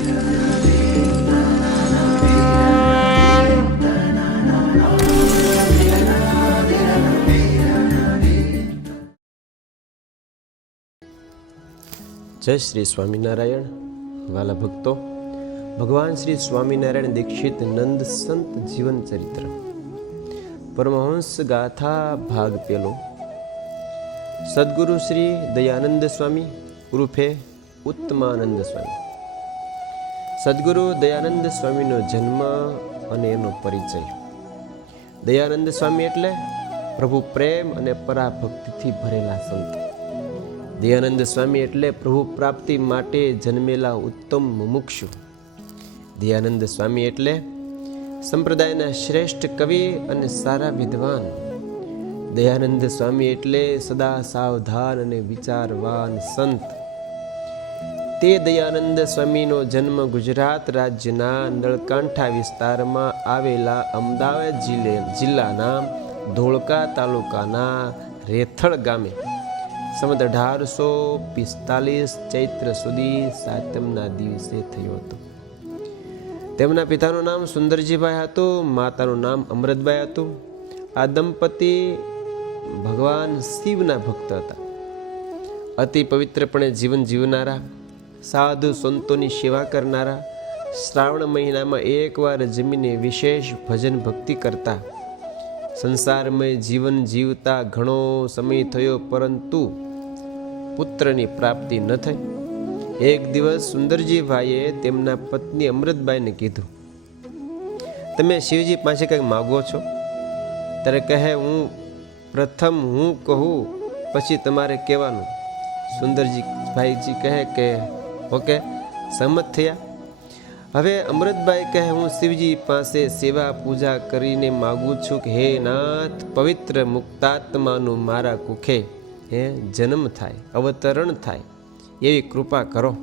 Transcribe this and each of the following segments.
જય શ્રી સ્વામિનારાયણ, વાલા ભક્તો. ભગવાન શ્રી સ્વામિનારાયણ દીક્ષિત નંદ સંત જીવન ચરિત્ર. પરમહંસ ગાથા ભાગ પેલો. સદગુરુ શ્રી દયાનંદ સ્વામી, ઉર્ફે ઉત્તમાનંદ સ્વામી. સદગુરુ દયાનંદ સ્વામીનો જન્મ અને એનો પરિચય. દયાનંદ સ્વામી એટલે પ્રભુ પ્રેમ અને પરાભક્તિથી ભરેલા સંત. દયાનંદ સ્વામી એટલે પ્રભુ પ્રાપ્તિ માટે જન્મેલા ઉત્તમ મુમુક્ષુ. દયાનંદ સ્વામી એટલે સંપ્રદાયના શ્રેષ્ઠ કવિ અને સારા વિદ્વાન. દયાનંદ સ્વામી એટલે સદા સાવધાન અને વિચારવાન સંત. તે દયાનંદ સ્વામીનો જન્મ ગુજરાત રાજ્યના નળકાંઠા વિસ્તારમાં આવેલા અમદાવાદ જિલ્લે જિલ્લાના ધોળકા તાલુકાના રેથળ ગામે. સમત અઢારસો પિસ્તાલીસ ચૈત્ર સુધી સાતમના દિવસે થયો હતો. તેમના પિતાનું નામ સુંદરજીભાઈ હતું, માતાનું નામ અમૃતભાઈ હતું. આ દંપતી ભગવાન શિવના ભક્ત હતા. અતિ પવિત્રપણે જીવન જીવનારા સાધુ સંતોની સેવા કરનારા શ્રાવણ મહિનામાં એકવાર જમીને વિશેષ ભજન ભક્તિ કરતા. સંસારમય જીવન જીવતા ઘણો સમય થયો, પરંતુ પુત્રની પ્રાપ્તિ ન થઈ. એક દિવસ સુંદરજીભાઈએ તેમના પત્ની અમૃતબાઈને કીધું, તમે શિવજી પાસે કંઈક માગો છો? ત્યારે કહે, હું પ્રથમ હું કહું, પછી તમારે કહેવાનું. સુંદરજી ભાઈજી કહે કે ઓકે? સહમત થયા? હવે અમૃતભાઈ કહે, હું શિવજી પાસે સેવા પૂજા કરીને માગું છું કે, હે નાથ, પવિત્ર મુક્તાત્માનું મારા કુખે, હે, જન્મ થાય, અવતરણ થાય, એવી કૃપા કરો.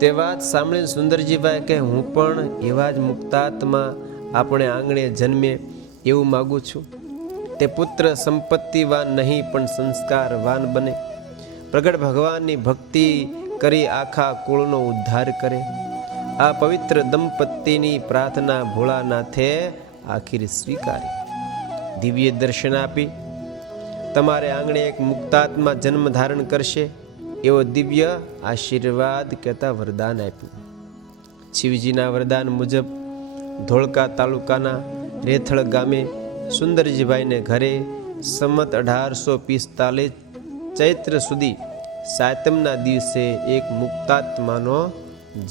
તે વાત સાંભળીને સુંદરજીભાઈ કે હું પણ એવા જ મુક્તાત્મા આપણે આંગણે જન્મે એવું માગું છું. તે પુત્ર સંપત્તિવાન નહીં, પણ સંસ્કારવાન બને. પ્રગટ ભગવાનની ભક્તિ કરી આખા કુળનો ઉદ્ધાર કરે. આ પવિત્ર દંપતીની પ્રાર્થના ભોળાનાથે આખીર સ્વીકારી. દિવ્ય દર્શન આપી. તમારે આંગણે એક મુક્તાત્મા જન્મ ધારણ કરશે. એવો દિવ્ય આશીર્વાદ કહેતા વરદાન આપ્યું. શિવજીના વરદાન મુજબ ધોળકા તાલુકાના રેથળ ગામે સુંદરજીભાઈને ઘરે સંમત અઢારસો પિસ્તાલીસ ચૈત્ર સુધી સાતમના દિવસે એક મુક્તાત્માનો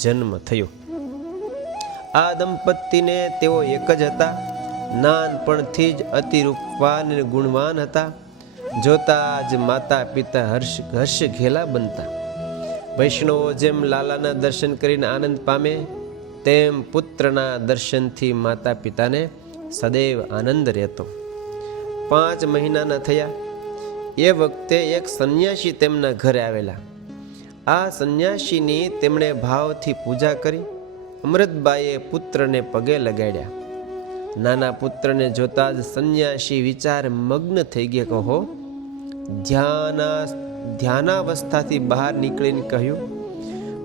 જન્મ થયો. આ દંપતીને તેઓ એક જ હતા. નાનપણથી જ અતિરૂપવાન અને ગુણવાન હતા. જોતા જ માતા પિતા હર્ષ હર્ષ ઘેલા બનતા. વૈષ્ણવો જેમ લાલાના દર્શન કરીને આનંદ પામે, તેમ પુત્રના દર્શનથી માતા પિતાને સદૈવ આનંદ રહેતો. પાંચ મહિનાના થયા. એ વખતે એક સંન્યાસી તેમના ઘરે આવેલા. આ સંન્યાસીની તેમણે ભાવથી પૂજા કરી, અમૃતબાઈએ પુત્રને પગે લગાડ્યા. નાના પુત્રને જોતા જ સંન્યાસી વિચાર મગ્ન થઈ ગયા. કહો ધ્યાના ધ્યાનાવસ્થાથી બહાર નીકળીને કહ્યું,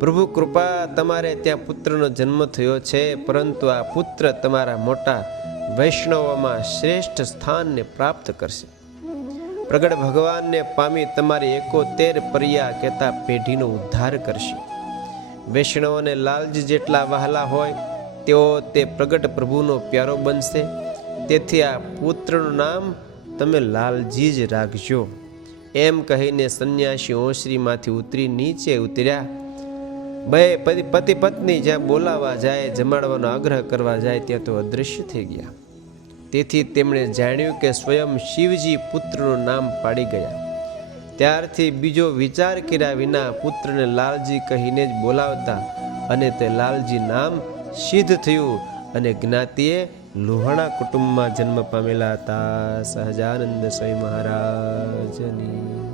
પ્રભુ કૃપા તમારે ત્યાં પુત્રનો જન્મ થયો છે, પરંતુ આ પુત્ર તમારા મોટા વૈષ્ણવોમાં શ્રેષ્ઠ સ્થાનને પ્રાપ્ત કરશે. પ્રગટ ભગવાનને પામી તમારી એકોતેર પર્યા કહેતા પેઢીનો ઉદ્ધાર કરશે. વૈષ્ણવોને લાલજી જેટલા વહાલા હોય, તેઓ તે પ્રગટ પ્રભુનો પ્યારો બનશે. તેથી આ પુત્રનું નામ તમે લાલજી જ રાખજો. એમ કહીને સંન્યાસી ઓસરીમાંથી ઉતરી નીચે ઉતર્યા. બે પતિ પત્ની જ્યાં બોલાવા જાય, જમાડવાનો આગ્રહ કરવા જાય, ત્યાં તો અદૃશ્ય થઈ ગયા. તેથી તેમણે જાણ્યું કે સ્વયં શિવજી પુત્રનું નામ પાડી ગયા ત્યારથી બીજો વિચાર કર્યા વિના પુત્રને લાલજી કહીને જ બોલાવતા અને તે લાલજી નામ સિદ્ધ થયું અને જ્ઞાતિએ લોહાણા કુટુંબમાં જન્મ પામેલા હતા સહજાનંદ સ્વામી મહારાજની.